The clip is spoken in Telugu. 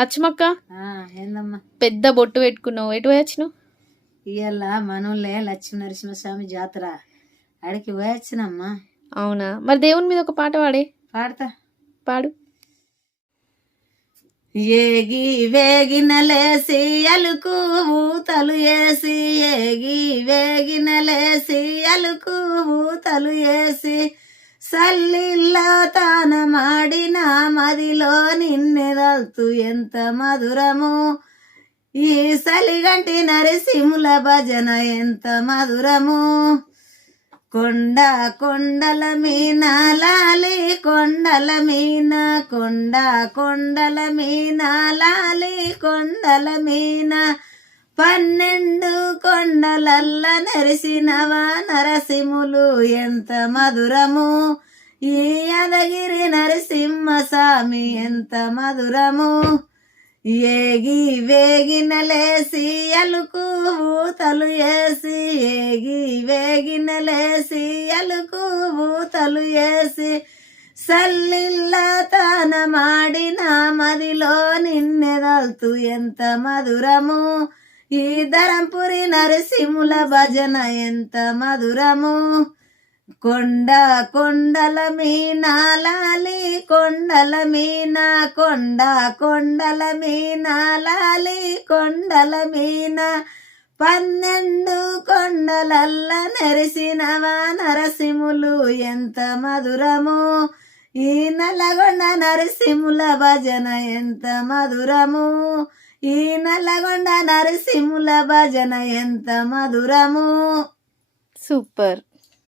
లక్ష్మక్క ఏందమ్మా పెద్ద బొట్టు పెట్టుకున్నావు, ఎటు వచ్చినావు? ఇవాళ మనోళ్ళే లక్ష్మీ నరసింహస్వామి జాతర, అడికి పోయొచ్చినమ్మా. అవునా, మరి దేవుని మీద ఒక పాట పాడే. పాడతా, పాడు. ఏగి వేగిన లేసి అలుకు ఊతలు వేసి, ఏగి వేగిన లేసి అలుకు ఊతలు వేసి, సల్లిల్లా తాన మాడిన మదిలో నిన్నెదల్తు ఎంత మధురము, ఈ సలిగంటి నరసింహుల భజన ఎంత మధురము. కొండ కొండల మీన లాలి కొండల మీన, కొండ కొండల మీన లాలి కొండల మీన, 12 కొండలల్ల నరసినవా నరసింహులు ఎంత మధురము, ఈ యాదగిరి నరసింహ స్వామి ఎంత మధురము. ఏగి వేగిన లేసి అలుకు ఊతలు వేసి, ఏగి వేగిన లేసి అలుకు ఊతలు వేసి, సల్లిల్లా తాన మాడిన మదిలో నిన్నెదల్తు ఎంత మధురము, ఈ ధరంపురి నరసింహుల భజన ఎంత మధురము. కొండ కొండల మీన లాలి కొండల మీన, కొండ కొండల మీన లాలి కొండల మీన, 12 కొండలల్ల నరసినవా నరసింహులు ఎంత మధురము, ఈ నల్లగొండ నరసింహుల భజన ఎంత మధురము, ఈ నల్లగొండ నరసింహుల భజన ఎంత మధురము. సూపర్.